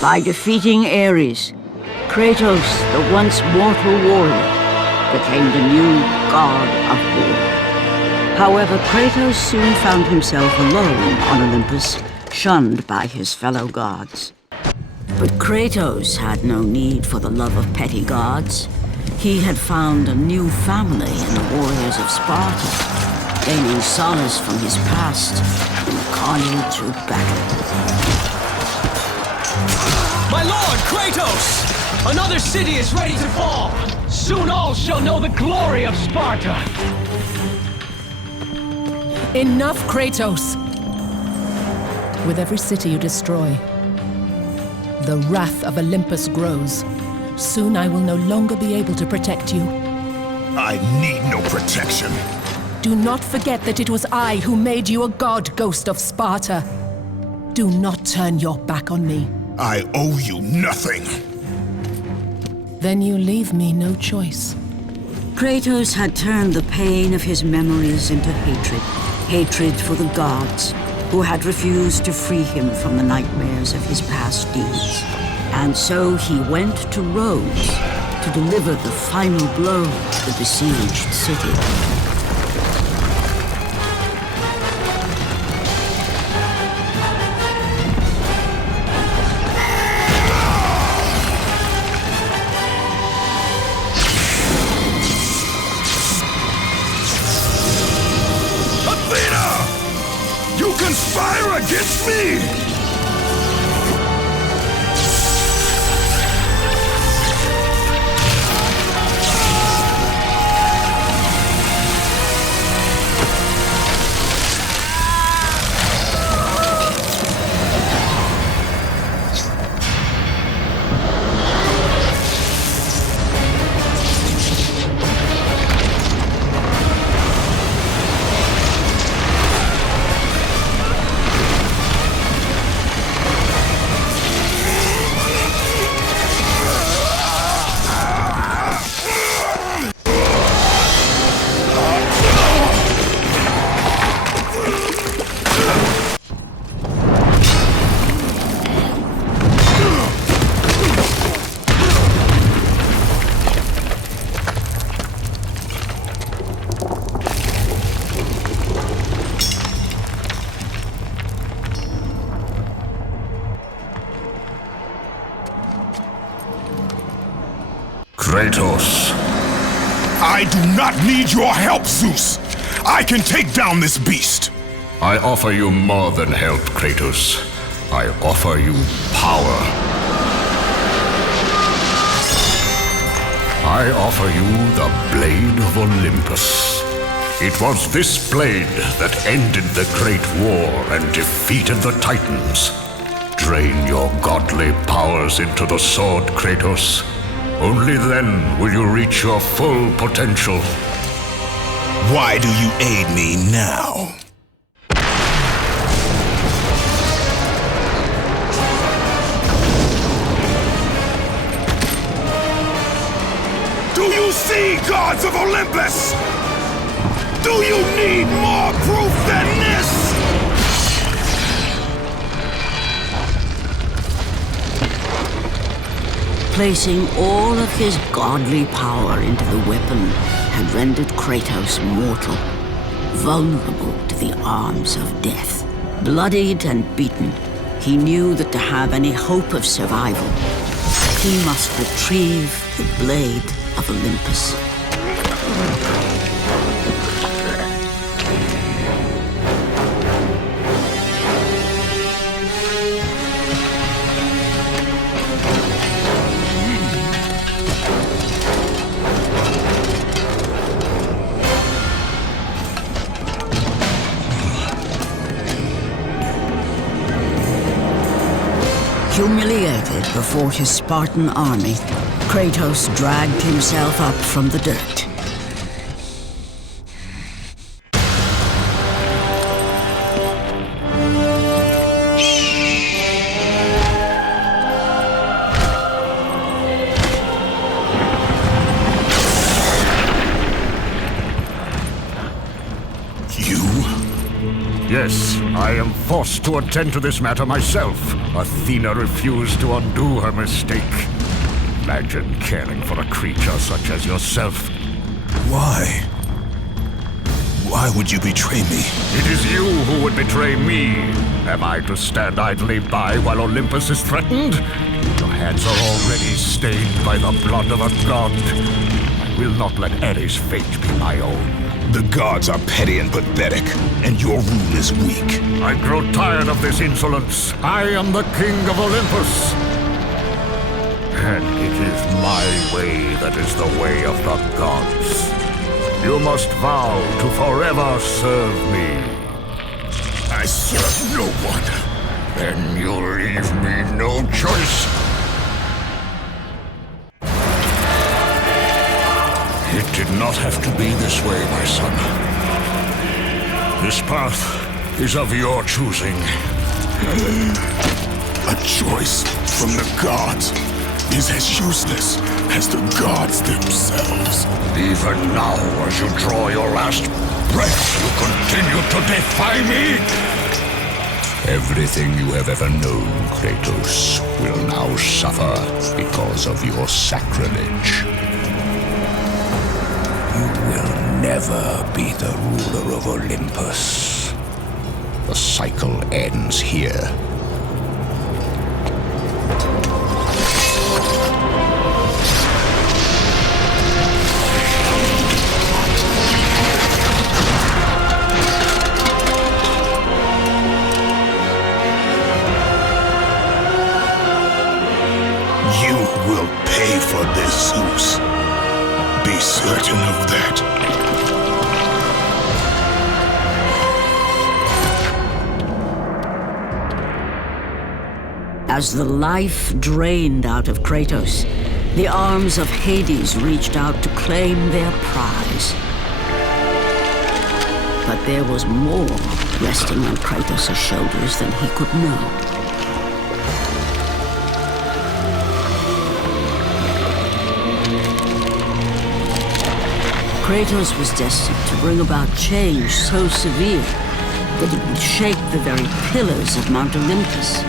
By defeating Ares, Kratos, the once mortal warrior, became the new god of war. However, Kratos soon found himself alone on Olympus, shunned by his fellow gods. But Kratos had no need for the love of petty gods. He had found a new family in the warriors of Sparta, gaining solace from his past and carnage through battle. My lord, Kratos! Another city is ready to fall! Soon all shall know the glory of Sparta! Enough, Kratos! With every city you destroy, the wrath of Olympus grows. Soon I will no longer be able to protect you. I need no protection. Do not forget that it was I who made you a god, Ghost of Sparta. Do not turn your back on me. I owe you nothing. Then you leave me no choice. Kratos had turned the pain of his memories into hatred. Hatred for the gods, who had refused to free him from the nightmares of his past deeds. And so he went to Rhodes to deliver the final blow to the besieged city. Conspire against me! Kratos. I do not need your help, Zeus. I can take down this beast. I offer you more than help, Kratos. I offer you power. I offer you the Blade of Olympus. It was this blade that ended the Great War and defeated the Titans. Drain your godly powers into the sword, Kratos. Only then will you reach your full potential. Why do you aid me now? Do you see, gods of Olympus? Do you need more proof than this? Placing all of his godly power into the weapon had rendered Kratos mortal, vulnerable to the arms of death. Bloodied and beaten, he knew that to have any hope of survival, he must retrieve the Blade of Olympus. Humiliated before his Spartan army, Kratos dragged himself up from the dirt. Yes, I am forced to attend to this matter myself. Athena refused to undo her mistake. Imagine caring for a creature such as yourself. Why? Why would you betray me? It is you who would betray me. Am I to stand idly by while Olympus is threatened? Your hands are already stained by the blood of a god. I will not let Ares' fate be my own. The gods are petty and pathetic, and your rule is weak. I grow tired of this insolence. I am the king of Olympus. And it is my way that is the way of the gods. You must vow to forever serve me. I serve no one. Then you leave me no choice. It did not have to be this way, my son. This path is of your choosing. A choice from the gods is as useless as the gods themselves. Even now, as you draw your last breath, you continue to defy me? Everything you have ever known, Kratos, will now suffer because of your sacrilege. You will never be the ruler of Olympus. The cycle ends here. For this, Zeus. Be certain of that. As the life drained out of Kratos, the arms of Hades reached out to claim their prize. But there was more resting on Kratos' shoulders than he could know. Kratos was destined to bring about change so severe that it would shake the very pillars of Mount Olympus.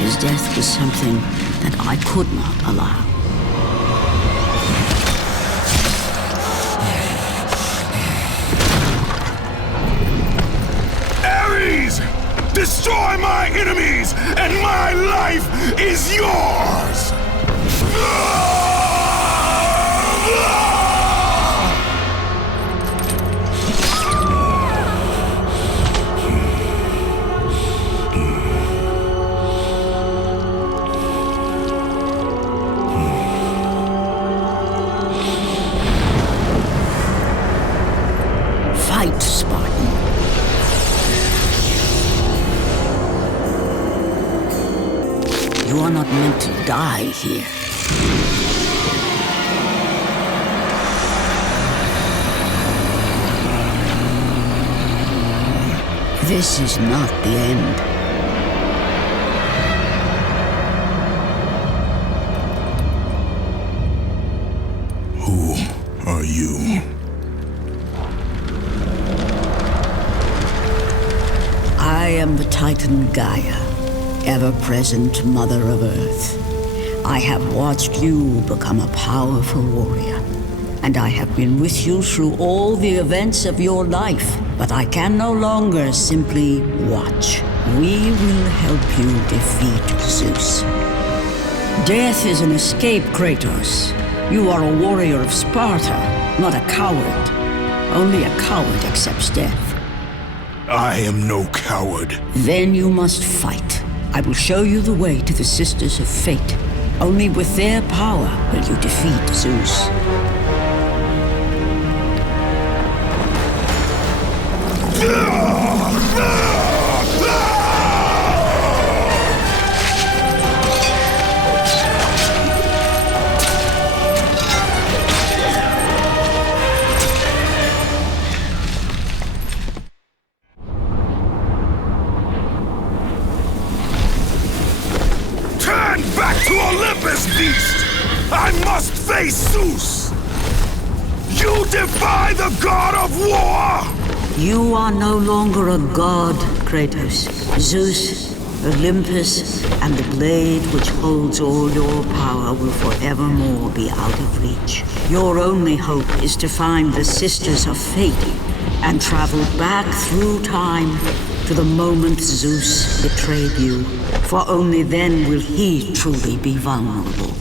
His death was something that I could not allow. Ares! Destroy my enemies, and my life is yours! Fight, Spartan. You are not meant to die here. This is not the end. Who are you? I am the Titan Gaia, ever-present Mother of Earth. I have watched you become a powerful warrior, and I have been with you through all the events of your life, but I can no longer simply watch. We will help you defeat Zeus. Death is an escape, Kratos. You are a warrior of Sparta, not a coward. Only a coward accepts death. I am no coward. Then you must fight. I will show you the way to the Sisters of Fate. Only with their power will you defeat Zeus. Turn back to Olympus, beast! I must face Zeus! You defy the god of war! You are no longer a god, Kratos. Zeus Olympus and the blade which holds all your power will forevermore be out of reach. Your only hope is to find the Sisters of Fate and travel back through time to the moment Zeus betrayed you, for only then will he truly be vulnerable.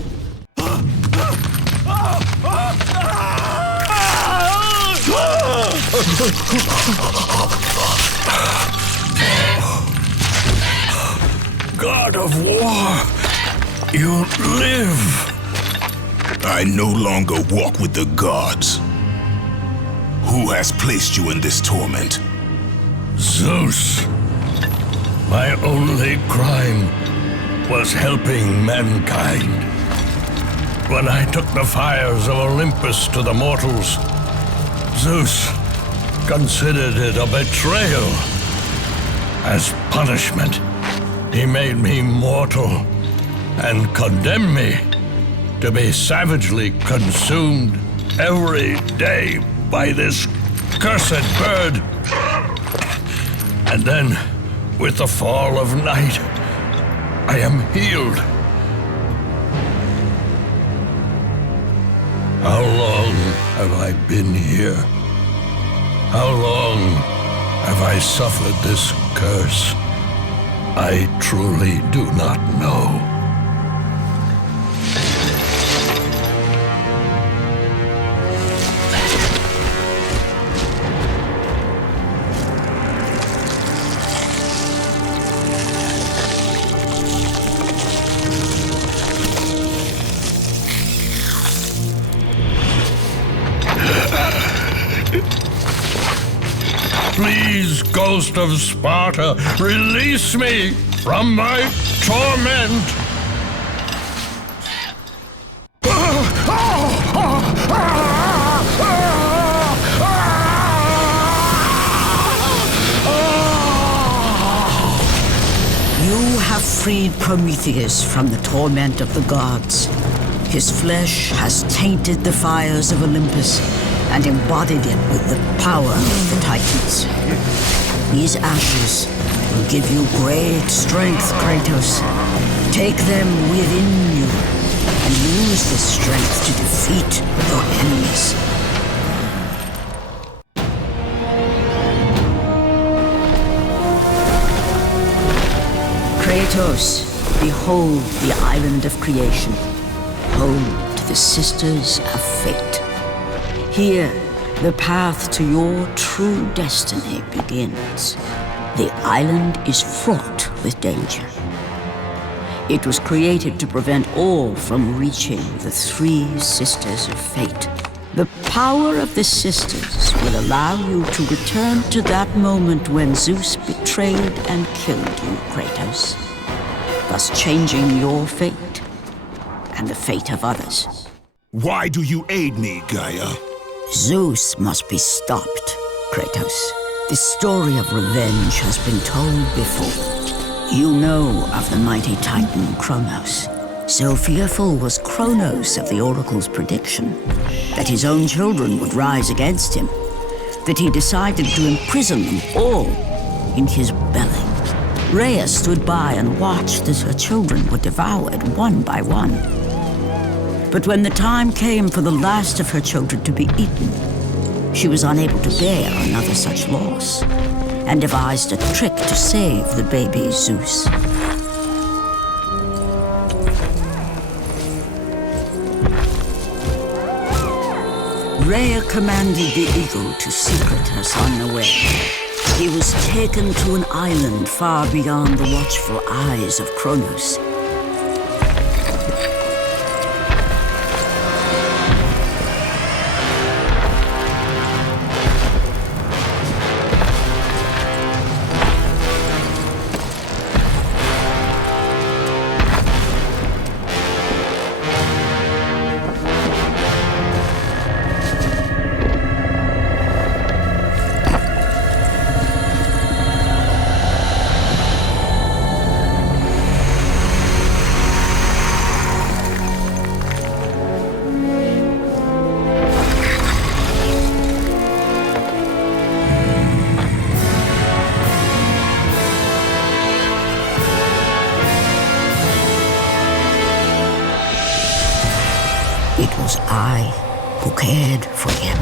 God of War, you live. I no longer walk with the gods. Who has placed you in this torment? Zeus. My only crime was helping mankind. When I took the fires of Olympus to the mortals, Zeus considered it a betrayal. As punishment, he made me mortal and condemned me to be savagely consumed every day by this cursed bird. And then, with the fall of night, I am healed. How long have I been here? How long have I suffered this curse? I truly do not know. Please, Ghost of Sparta, release me from my torment! You have freed Prometheus from the torment of the gods. His flesh has tainted the fires of Olympus and embodied it with the power of the Titans. These ashes will give you great strength, Kratos. Take them within you and use this strength to defeat your enemies. Kratos, behold the island of creation, home to the Sisters of Fate. Here, the path to your true destiny begins. The island is fraught with danger. It was created to prevent all from reaching the three Sisters of Fate. The power of the Sisters will allow you to return to that moment when Zeus betrayed and killed you, Kratos, thus changing your fate and the fate of others. Why do you aid me, Gaia? Zeus must be stopped, Kratos. The story of revenge has been told before. You know of the mighty Titan Kronos. So fearful was Kronos of the Oracle's prediction that his own children would rise against him, that he decided to imprison them all in his belly. Rhea stood by and watched as her children were devoured one by one. But when the time came for the last of her children to be eaten, she was unable to bear another such loss, and devised a trick to save the baby Zeus. Rhea commanded the eagle to secret her son away. He was taken to an island far beyond the watchful eyes of Kronos. It was I who cared for him.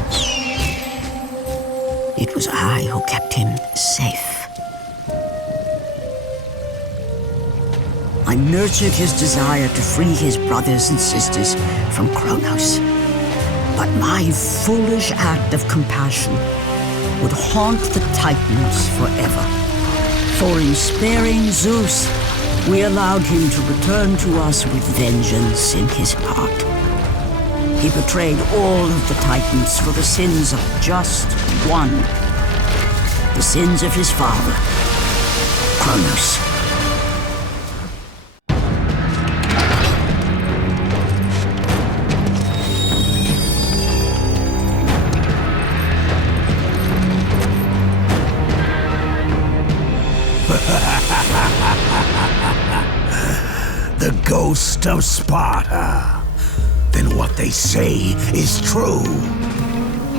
It was I who kept him safe. I nurtured his desire to free his brothers and sisters from Kronos. But my foolish act of compassion would haunt the Titans forever. For in sparing Zeus, we allowed him to return to us with vengeance in his heart. He betrayed all of the Titans for the sins of just one. The sins of his father, Kronos. The ghost of Sparta. Then what they say is true.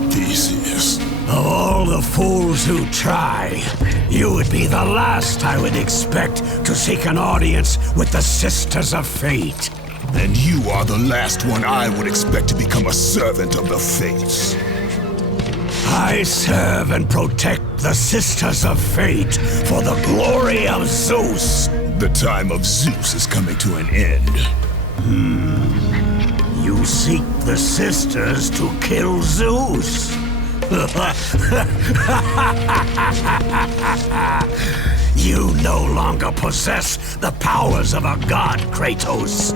Theseus. Of all the fools who try, you would be the last I would expect to seek an audience with the Sisters of Fate. And you are the last one I would expect to become a servant of the Fates. I serve and protect the Sisters of Fate for the glory of Zeus. The time of Zeus is coming to an end. You seek the Sisters to kill Zeus. You no longer possess the powers of a god, Kratos.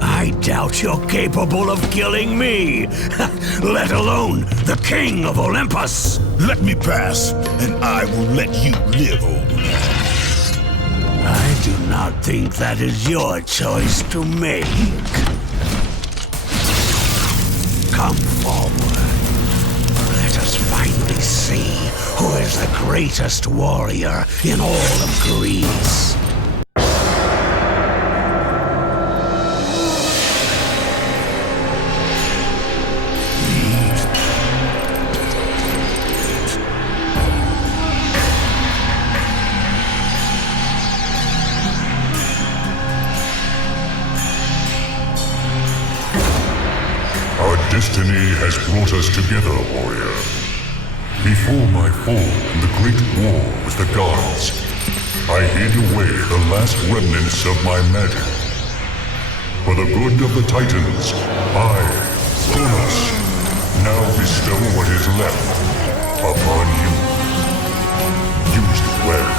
I doubt you're capable of killing me, let alone the king of Olympus. Let me pass, and I will let you live, old man. I do not think that is your choice to make. Come forward. Let us finally see who is the greatest warrior in all of Greece. Destiny has brought us together, warrior. Before my fall in the great war with the gods, I hid away the last remnants of my magic. For the good of the Titans, I, Kronos, now bestow what is left upon you. Use it well.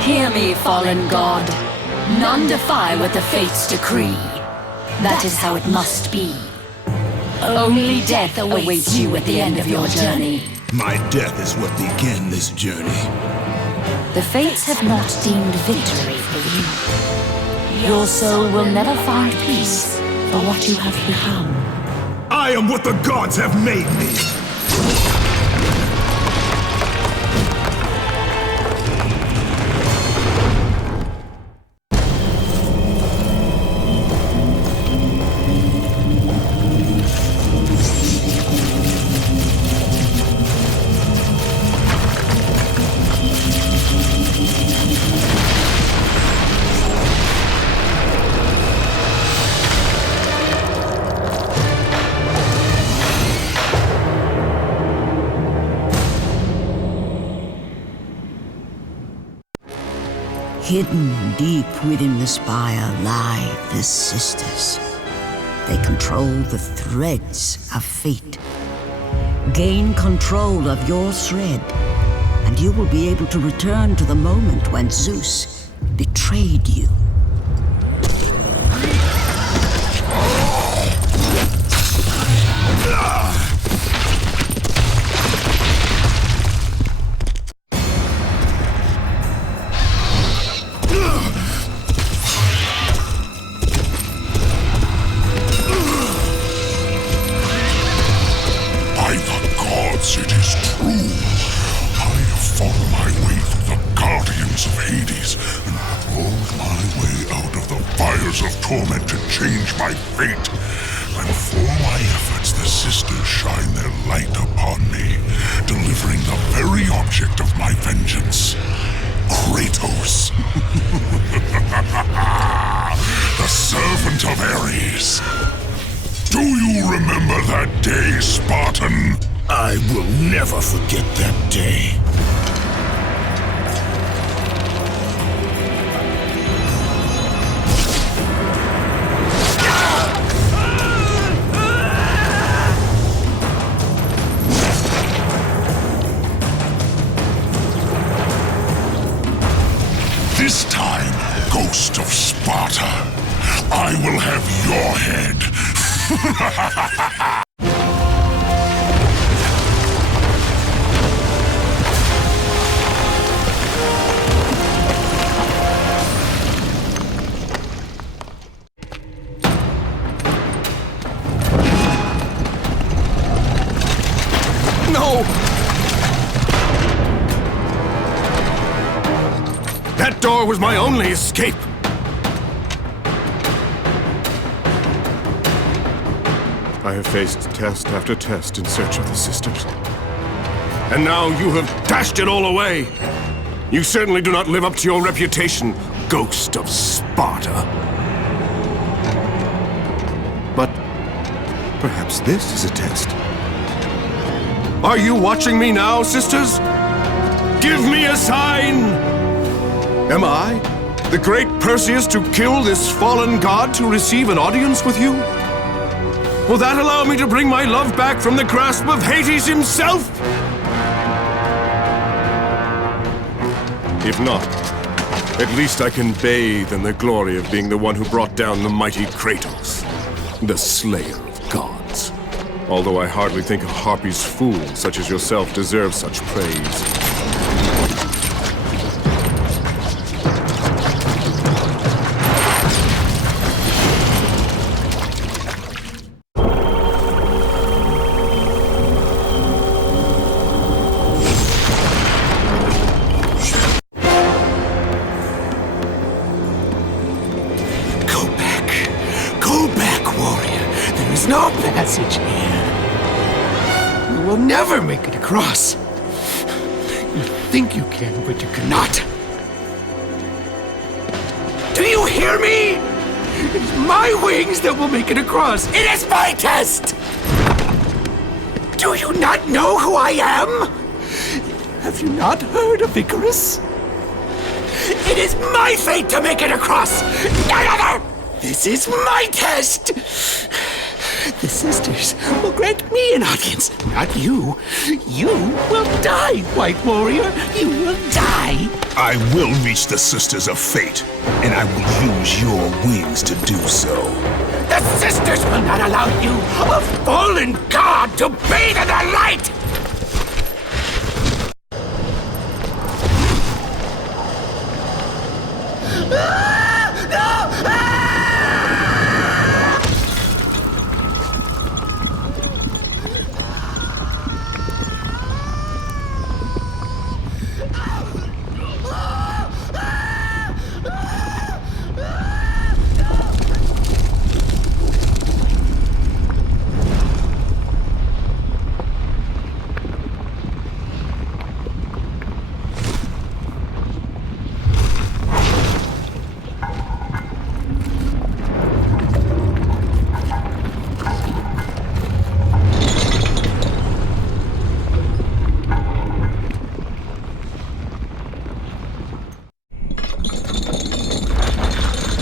Hear me, fallen god. None defy what the fates decree. That is how it must be. Only death awaits you at the end of your journey. My death is what began this journey. The fates have not deemed victory for you. Your soul will never find peace for what you have become. I am what the gods have made me! Hidden deep within the spire lie the sisters. They control the threads of fate. Gain control of your thread, and you will be able to return to the moment when Zeus betrayed you. It is true. I have fought my way through the guardians of Hades and crawled my way out of the fires of torment to change my fate. And for my efforts, the sisters shine their light upon me, delivering the very object of my vengeance, Kratos. The servant of Ares. Do you remember that day, Spartan? I will never forget that day. This time, Ghost of Sparta, I will have your head. No! That door was my only escape! I have faced test after test in search of the sisters. And now you have dashed it all away! You certainly do not live up to your reputation, Ghost of Sparta. But perhaps this is a test. Are you watching me now, sisters? Give me a sign! Am I, the great Perseus, to kill this fallen god to receive an audience with you? Will that allow me to bring my love back from the grasp of Hades himself? If not, at least I can bathe in the glory of being the one who brought down the mighty Kratos, the slayer of gods. Although I hardly think a Harpy's fool such as yourself deserves such praise. No passage here. You will never make it across. You think you can, but you cannot. Do you hear me? It's my wings that will make it across. It is my test! Do you not know who I am? Have you not heard of Icarus? It is my fate to make it across! None other! This is my test! The sisters will grant me an audience, not you. You will die, White Warrior. You will die. I will reach the Sisters of Fate, and I will use your wings to do so. The sisters will not allow you, a fallen god, to bathe in the light!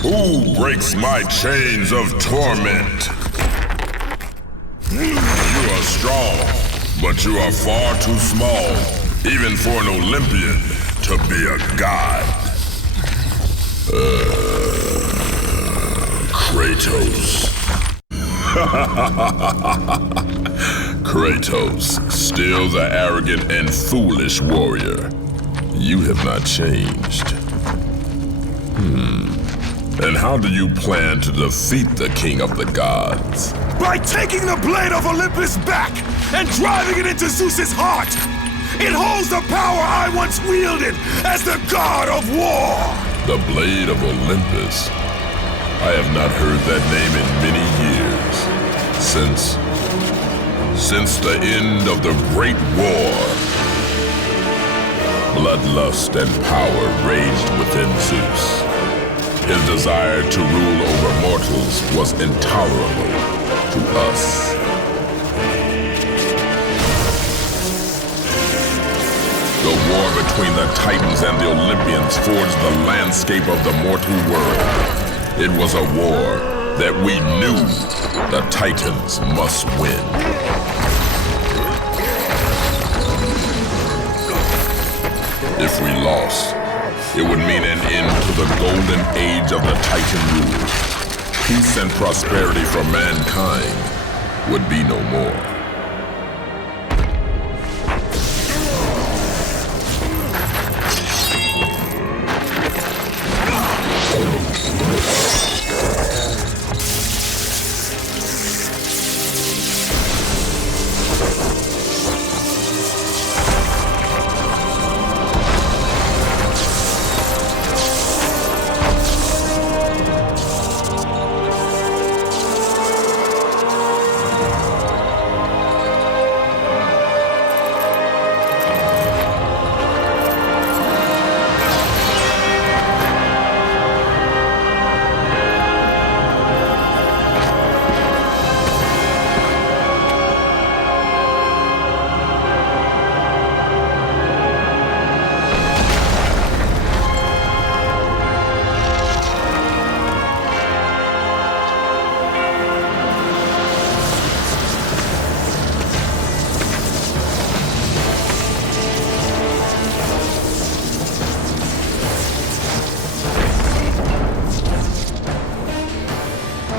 Who breaks my chains of torment? You are strong, but you are far too small, even for an Olympian to be a god. Kratos. Kratos, still the arrogant and foolish warrior. You have not changed. And how do you plan to defeat the King of the Gods? By taking the blade of Olympus back and driving it into Zeus's heart! It holds the power I once wielded as the god of war! The blade of Olympus? I have not heard that name in many years. Since the end of the Great War. Bloodlust and power raged within Zeus. His desire to rule over mortals was intolerable to us. The war between the Titans and the Olympians forged the landscape of the mortal world. It was a war that we knew the Titans must win. If we lost, it would mean an end to the golden age of the Titan rule. Peace and prosperity for mankind would be no more.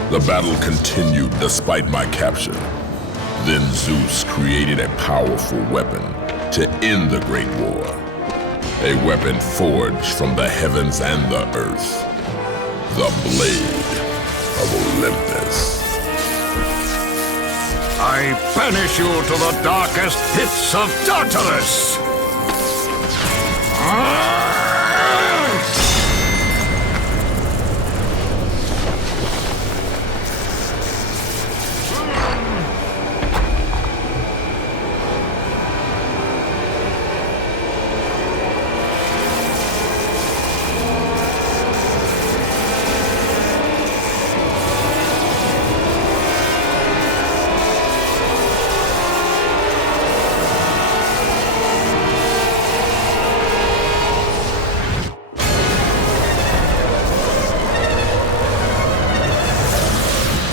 The battle continued despite my capture. Then Zeus created a powerful weapon to end the Great War. A weapon forged from the heavens and the earth. The Blade of Olympus. I banish you to the darkest pits of Tartarus!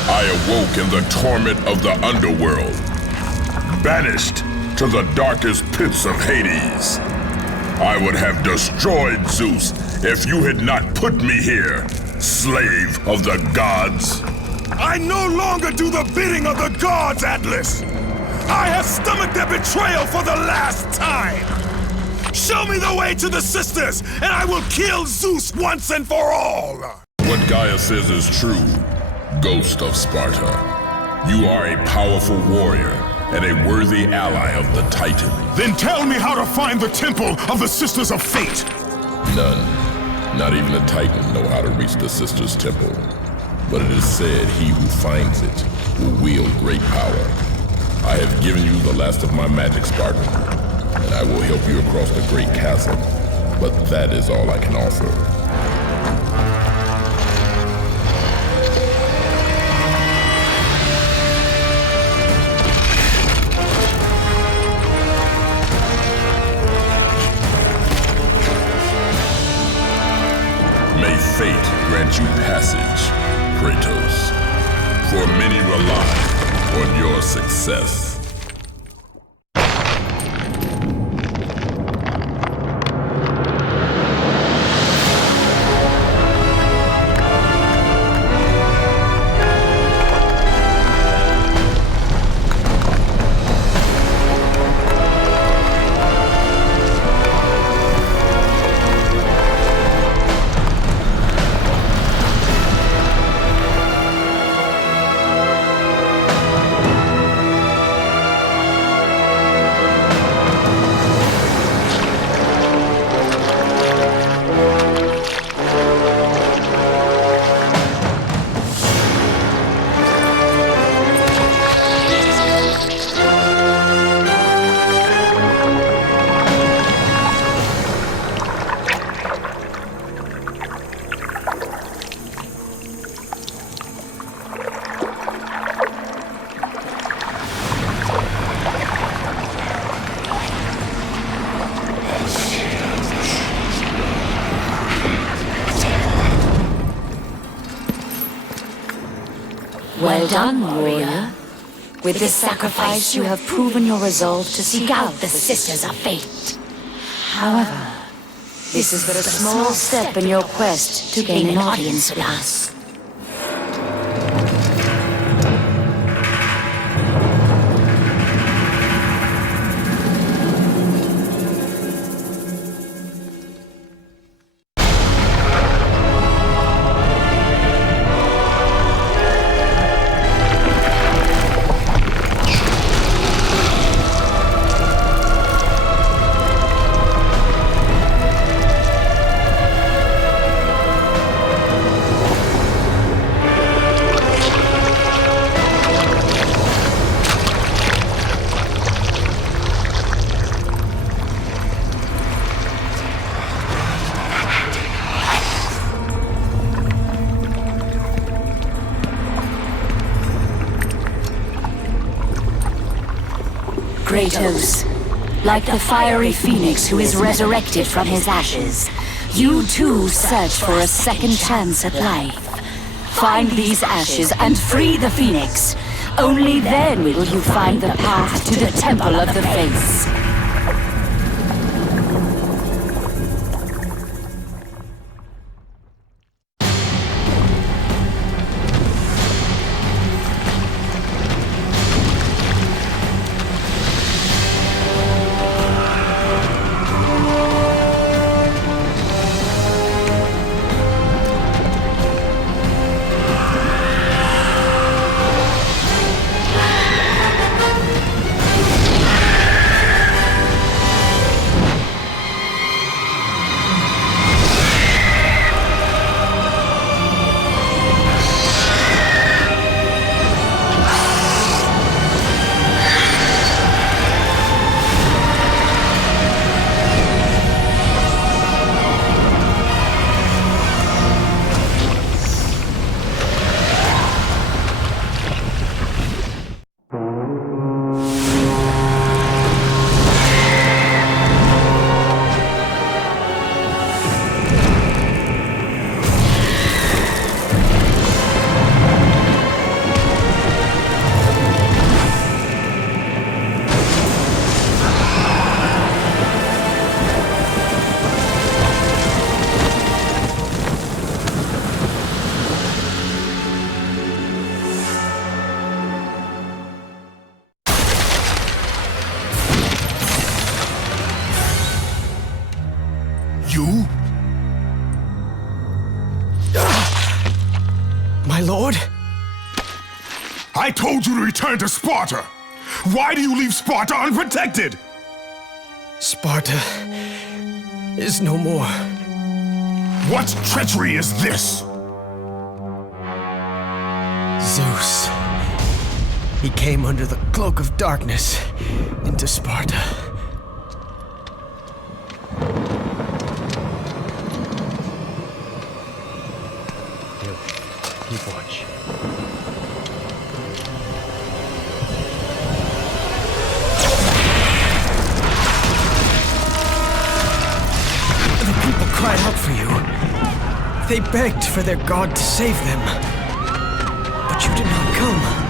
I awoke in the torment of the underworld, banished to the darkest pits of Hades. I would have destroyed Zeus if you had not put me here, slave of the gods. I no longer do the bidding of the gods, Atlas! I have stomached their betrayal for the last time! Show me the way to the sisters, and I will kill Zeus once and for all! What Gaia says is true, Ghost of Sparta. You are a powerful warrior and a worthy ally of the Titan. Then tell me how to find the temple of the Sisters of Fate! None, not even a Titan, know how to reach the Sisters' Temple. But it is said he who finds it will wield great power. I have given you the last of my magic, Spartan, and I will help you across the great chasm. But that is all I can offer. May fate grant you passage, Kratos, for many rely on your success. Well done, warrior. With this sacrifice, you have proven your resolve to seek out the Sisters of Fate. However, this is but a small step in your quest to gain an audience with us. Kratos, like the fiery phoenix who is resurrected from his ashes, you too search for a second chance at life. Find these ashes and free the phoenix. Only then will you find the path to the Temple of the Fates. My lord? I told you to return to Sparta! Why do you leave Sparta unprotected? Sparta is no more. What treachery is this? Zeus. He came under the cloak of darkness into Sparta. Keep watch. The people cried out for you. They begged for their god to save them. But you did not come.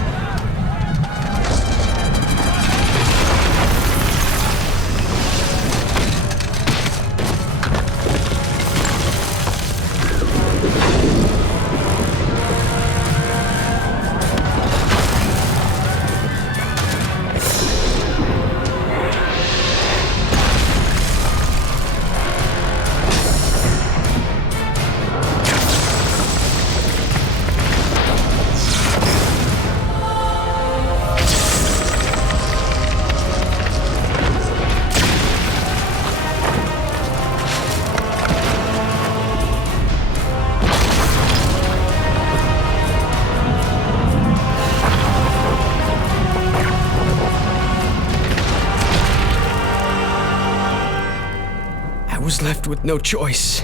I was left with no choice.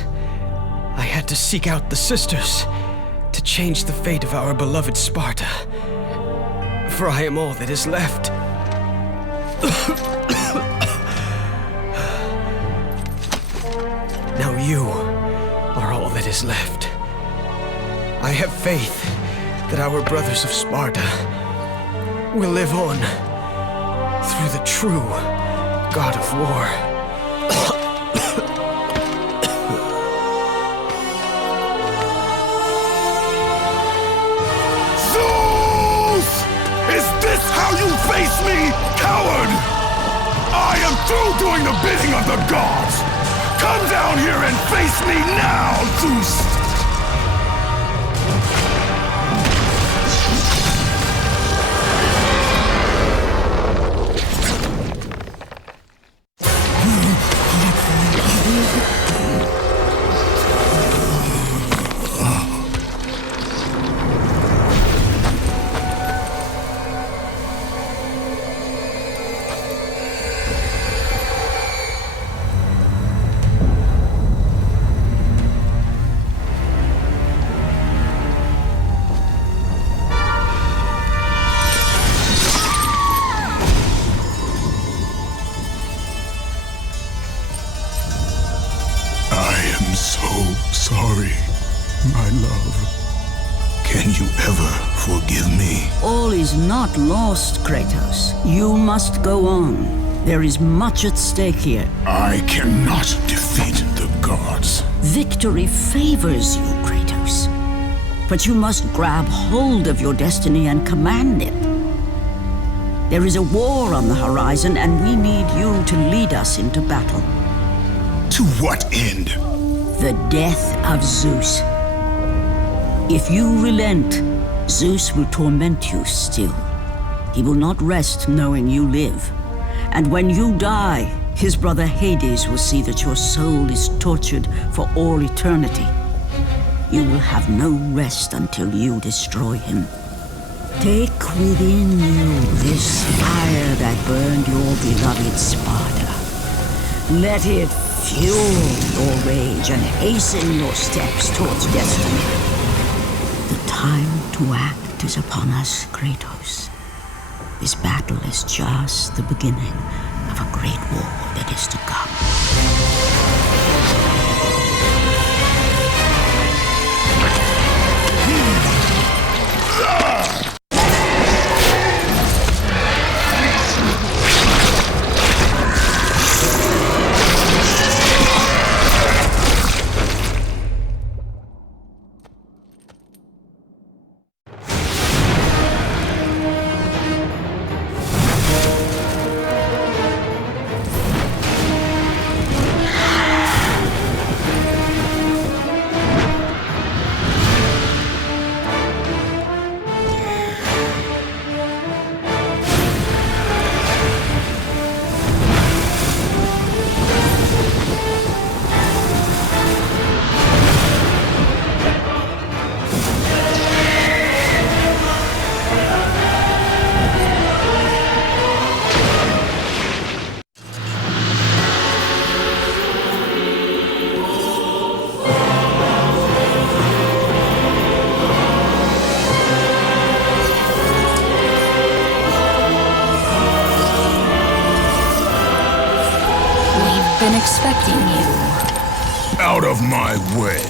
I had to seek out the sisters to change the fate of our beloved Sparta. For I am all that is left. Now you are all that is left. I have faith that our brothers of Sparta will live on through the true God of War. Is this how you face me, coward? I am through doing the bidding of the gods! Come down here and face me now, Zeus! Sorry, my love. Can you ever forgive me? All is not lost, Kratos. You must go on. There is much at stake here. I cannot defeat the gods. Victory favors you, Kratos. But you must grab hold of your destiny and command it. There is a war on the horizon, and we need you to lead us into battle. To what end? The death of Zeus. If you relent, Zeus will torment you still. He will not rest knowing you live. And when you die, his brother Hades will see that your soul is tortured for all eternity. You will have no rest until you destroy him. Take within you this fire that burned your beloved Sparta. Let it fuel your rage and hasten your steps towards destiny. The time to act is upon us, Kratos. This battle is just the beginning of a great war that is to come. been expecting you. Out of my way.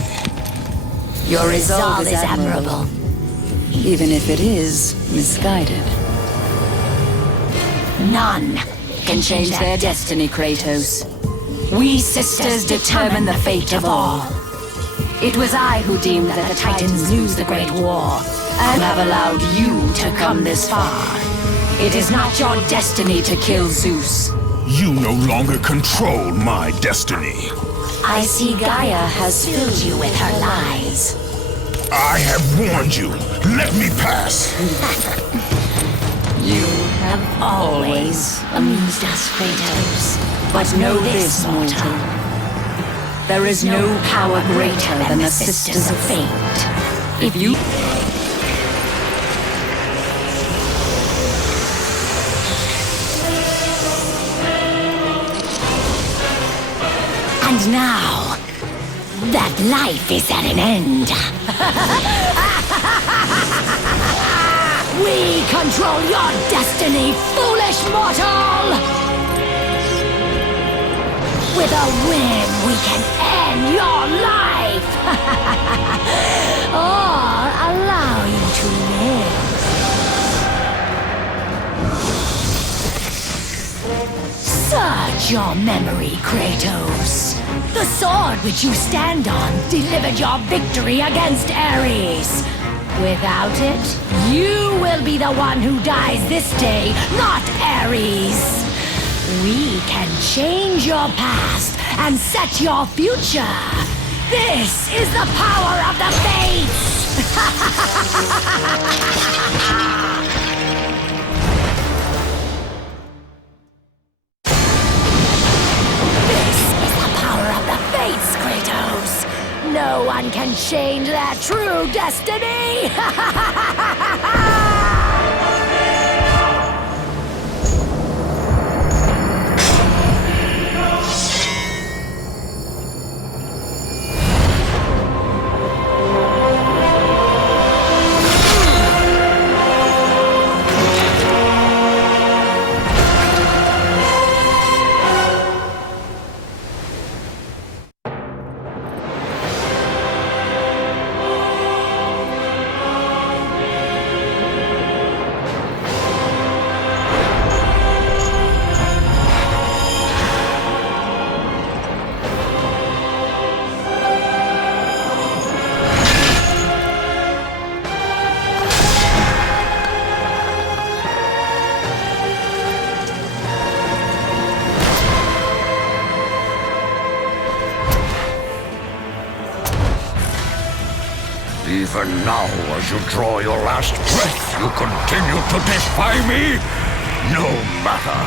Your resolve is admirable, even if it is misguided. None can change their destiny, Kratos. We sisters determine the fate of all. It was I who deemed that the Titans lose the Great War, and have allowed you to come this far. It is not your destiny to kill Zeus. You no longer control my destiny. I see Gaia has filled you with her lies. I have warned you. Let me pass. You have always amused us, Kratos. But know this, mortal. There is no power greater than the Sisters of Fate. If you... And now, that life is at an end. We control your destiny, foolish mortal! With a whim, we can end your life! Or allow you to live. Search your memory, Kratos. The sword which you stand on delivered your victory against Ares. Without it, you will be the one who dies this day, not Ares. We can change your past and set your future. This is the power of the Fates! This is the power of the Fates, Kratos! No one can change their true destiny! Even now, as you draw your last breath, you continue to defy me? No matter.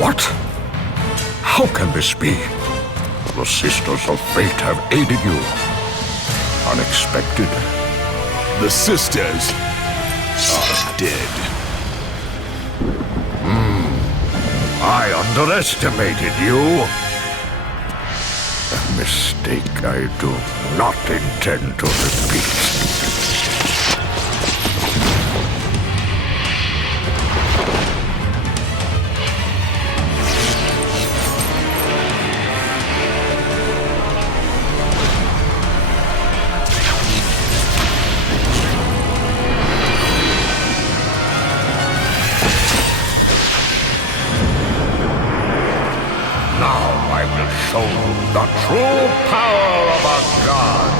What? How can this be? The Sisters of Fate have aided you. Unexpected. The sisters are dead. I underestimated you. A mistake I do not intend to repeat. Show the true power of a god.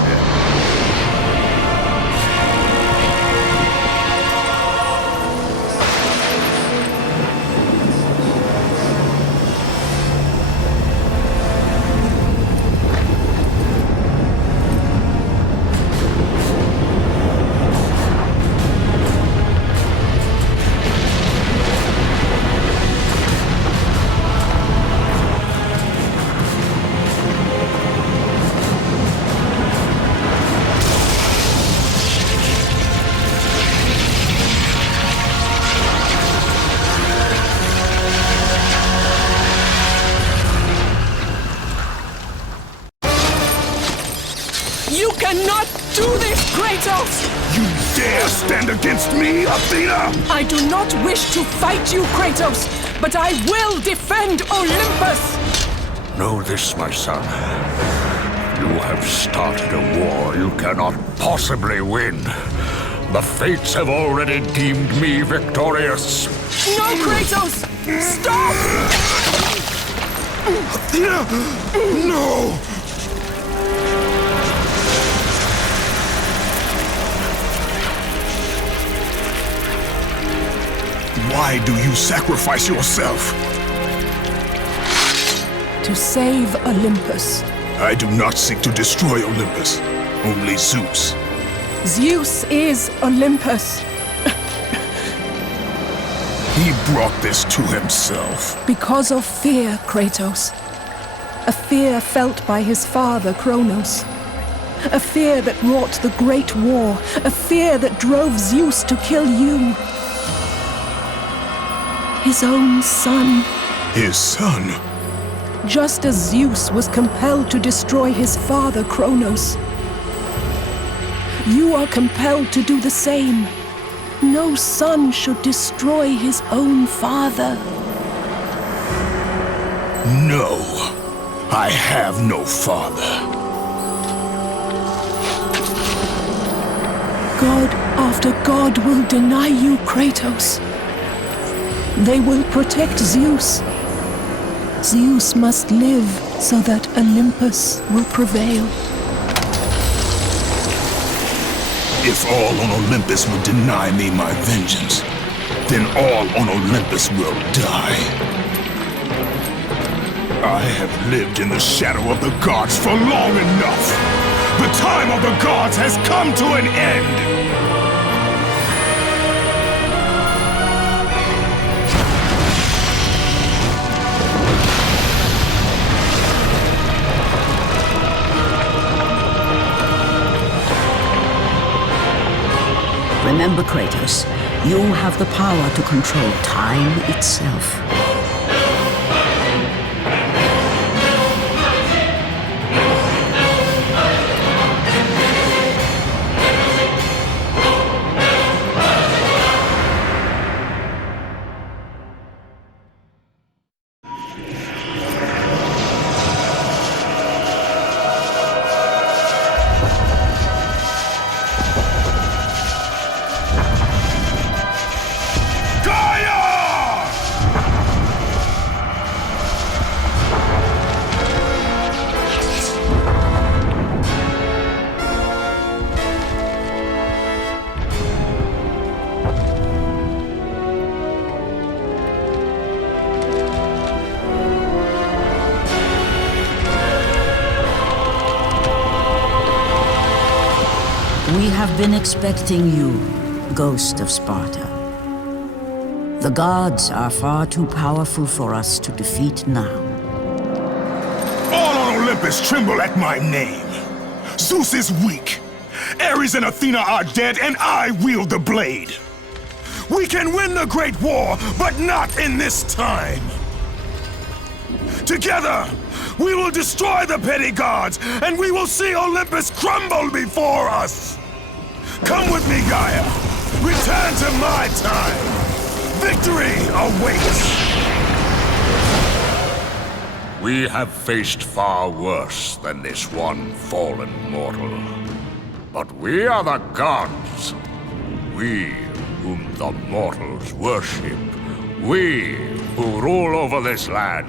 You cannot do this! Kratos! You dare stand against me, Athena? I do not wish to fight you, Kratos, but I will defend Olympus! Know this, my son. You have started a war you cannot possibly win. The fates have already deemed me victorious. No, Kratos! Stop! Athena! No! Why do you sacrifice yourself? To save Olympus. I do not seek to destroy Olympus. Only Zeus. Zeus is Olympus. He brought this to himself. Because of fear, Kratos. A fear felt by his father, Kronos. A fear that wrought the Great War. A fear that drove Zeus to kill you. His own son. His son? Just as Zeus was compelled to destroy his father, Kronos. You are compelled to do the same. No son should destroy his own father. No, I have no father. God after God will deny you, Kratos. They will protect Zeus. Zeus must live so that Olympus will prevail. If all on Olympus will deny me my vengeance, then all on Olympus will die. I have lived in the shadow of the gods for long enough. The time of the gods has come to an end. Remember, Kratos, you have the power to control time itself. We have been expecting you, Ghost of Sparta. The gods are far too powerful for us to defeat now. All on Olympus tremble at my name. Zeus is weak. Ares and Athena are dead, and I wield the blade. We can win the Great War, but not in this time. Together, we will destroy the petty gods, and we will see Olympus crumble before us. Come with me, Gaia. Return to my time. Victory awaits. We have faced far worse than this one fallen mortal. But we are the gods. We whom the mortals worship. We who rule over this land.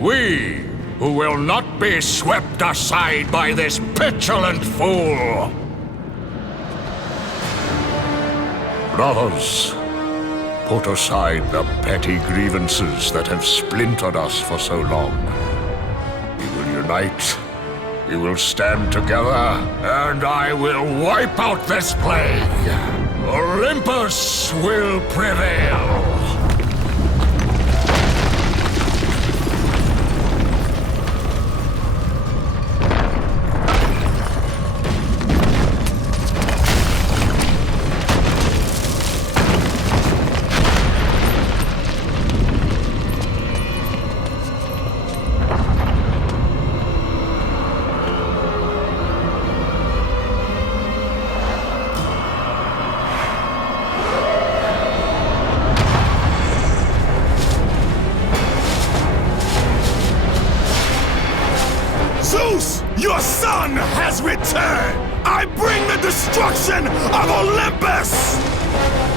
We who will not be swept aside by this petulant fool. Brothers, put aside the petty grievances that have splintered us for so long. We will unite, we will stand together, and I will wipe out this plague. Olympus will prevail. Zeus, your son has returned! I bring the destruction of Olympus!